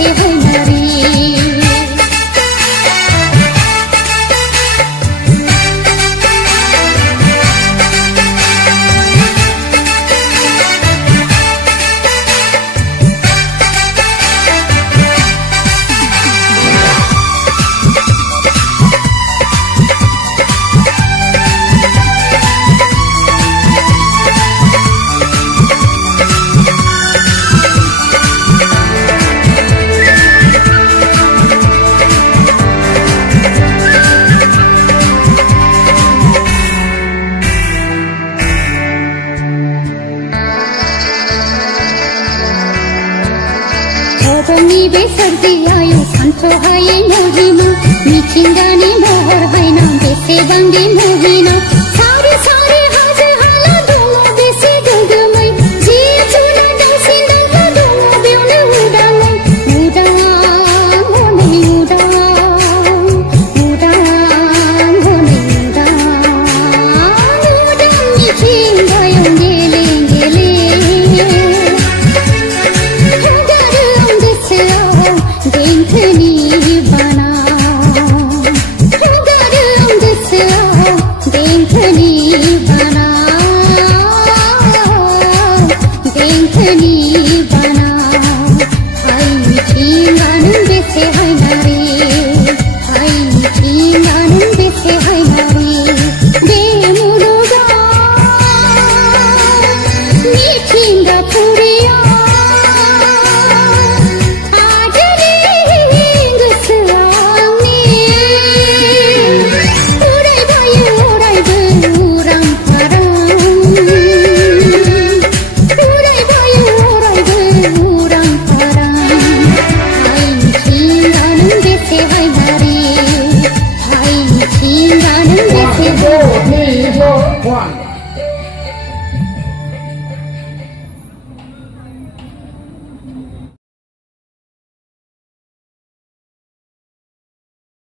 बेसे है नारी नि बेसर्दी आयो सानथ्र'हायै महिमा मिथिंगानि महर हायना बेसेबांदि मुहिना सारि सारि हाजो हाला दङ बेसे गोग्गोमै जिब जुनार दाउसिन दाउला दङ बेयावनो उदाङै उदां हनै उदां उदां हनै उदां उदां मिथिंगायाव गेले गेले देंखोनि बाना रंगादों गोसोआव देंखोनि बाना देंखोनि बाना हाय मिथिंगा नों बेसे हाय नारी हाय मिथिंगा नों बेसे हाय नारी बे मुलुगाव मिथिंगाफुरिया One.